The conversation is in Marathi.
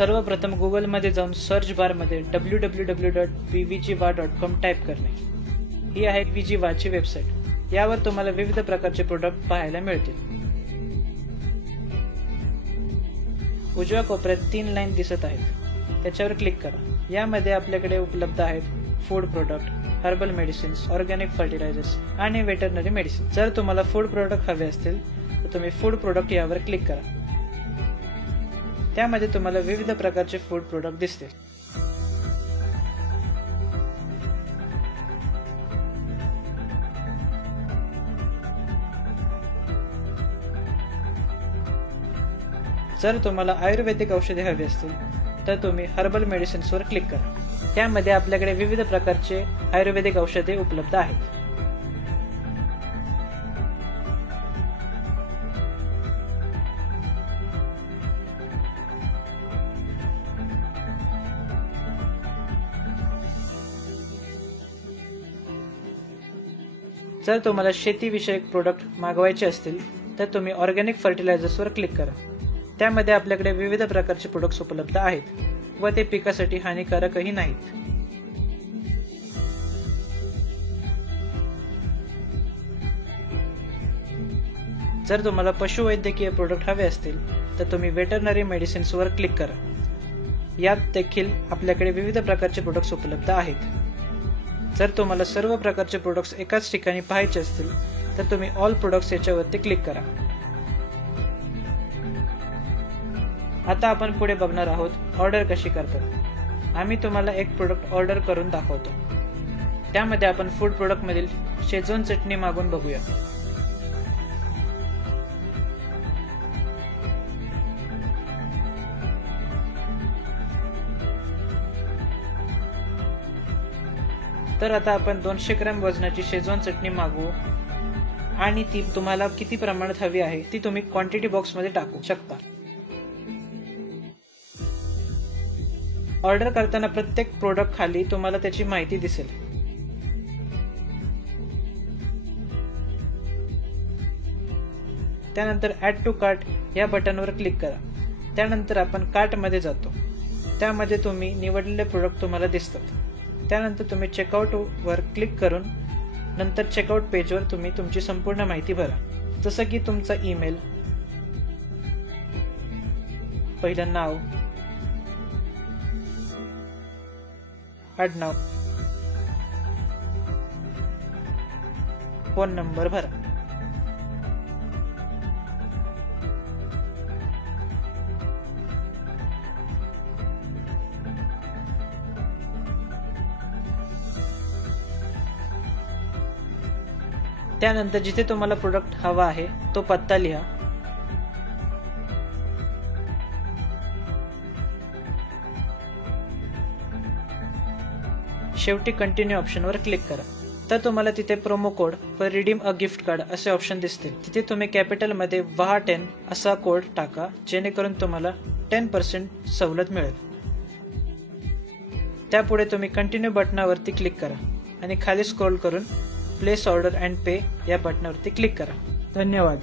सर्वप्रथम गुगलमध्ये जाऊन सर्च बारमध्ये www.pvgva.com टाईप करणे। ही आहे PVGVAची वेबसाईट। यावर तुम्हाला विविध प्रकारचे प्रोडक्ट पाहायला मिळतील। उजव्या कोपऱ्यात 3 लाईन दिसत आहेत, त्याच्यावर क्लिक करा। यामध्ये आपल्याकडे उपलब्ध आहेत food product, herbal medicines, organic fertilisers आणि वेटरनरी मेडिसिन। जर तुम्हाला फूड प्रोडक्ट हवे असतील तर तुम्ही फूड प्रोडक्ट यावर क्लिक करा। त्यामध्ये तुम्हाला विविध प्रकारचे फूड प्रोडक्ट दिसतील। जर तुम्हाला आयुर्वेदिक औषधे हवी असतील तर तुम्ही हर्बल मेडिसिन्सवर क्लिक करा। त्यामध्ये आपल्याकडे विविध प्रकारचे आयुर्वेदिक औषधे उपलब्ध आहेत। जर तुम्हाला शेतीविषयक प्रोडक्ट मागवायचे असतील तर तुम्ही ऑर्गॅनिक फर्टिलायझर्सवर क्लिक करा। त्यामध्ये आपल्याकडे विविध प्रकारचे प्रोडक्ट्स उपलब्ध आहेत व ते पिकासाठी हानिकारकही नाहीत। जर तुम्हाला पशुवैद्यकीय प्रोडक्ट हवे असतील तर तुम्ही वेटरनरी मेडिसिन्सवर क्लिक करा। यात देखील आपल्याकडे विविध प्रकारचे प्रोडक्ट्स उपलब्ध आहेत। जर तुम्हाला सर्व प्रकारचे प्रोडक्ट्स एकाच ठिकाणी पाहायचे असतील तर तुम्ही ऑल प्रोडक्ट्स याच्यावरती क्लिक करा। आता आपण पुढे बघणार आहोत ऑर्डर कशी करतात। आम्ही तुम्हाला एक प्रोडक्ट ऑर्डर करून दाखवतो। त्यामध्ये आपण फूड प्रोडक्ट मधील शेजवान चटणी मागून बघूया। तर आता आपण 200 ग्रॅम वजनाची शेजवान चटणी मागवू आणि ती तुम्हाला किती प्रमाणात हवी आहे ती तुम्ही क्वांटिटी बॉक्स मध्ये टाकू शकता। ऑर्डर करताना प्रत्येक प्रोडक्ट खाली तुम्हाला त्याची माहिती दिसेल। त्यानंतर ऍड टू कार्ट या बटनवर क्लिक करा। त्यानंतर आपण कार्ट मध्ये जातो। त्यामध्ये तुम्ही निवडलेले प्रोडक्ट तुम्हाला दिसतात। त्यानंतर तुम्ही चेकआउट वर क्लिक करून नंतर चेकआउट पेजवर तुम्ही तुमची संपूर्ण माहिती भरा, जसं की तुमचा ईमेल, पहिलं नाव, आडनाव, फोन नंबर भरा। त्यानंतर जिथे तुम्हाला प्रोडक्ट हवा आहे तो पत्ता लिहा। शेवटी कंटिन्यू ऑप्शनवर क्लिक करा। तर तुम्हाला तिथे प्रोमो कोड व रिडीम अ गिफ्ट कार्ड असे ऑप्शन दिसतील। तिथे तुम्ही कॅपिटल मध्ये VAHA10 असा कोड टाका, जेणेकरून तुम्हाला 10% सवलत मिळेल। त्यापुढे तुम्ही कंटिन्यू बटनावरती क्लिक करा आणि खाली स्क्रॉल करून प्लेस ऑर्डर अँड पे या बटनावरती क्लिक करा। धन्यवाद।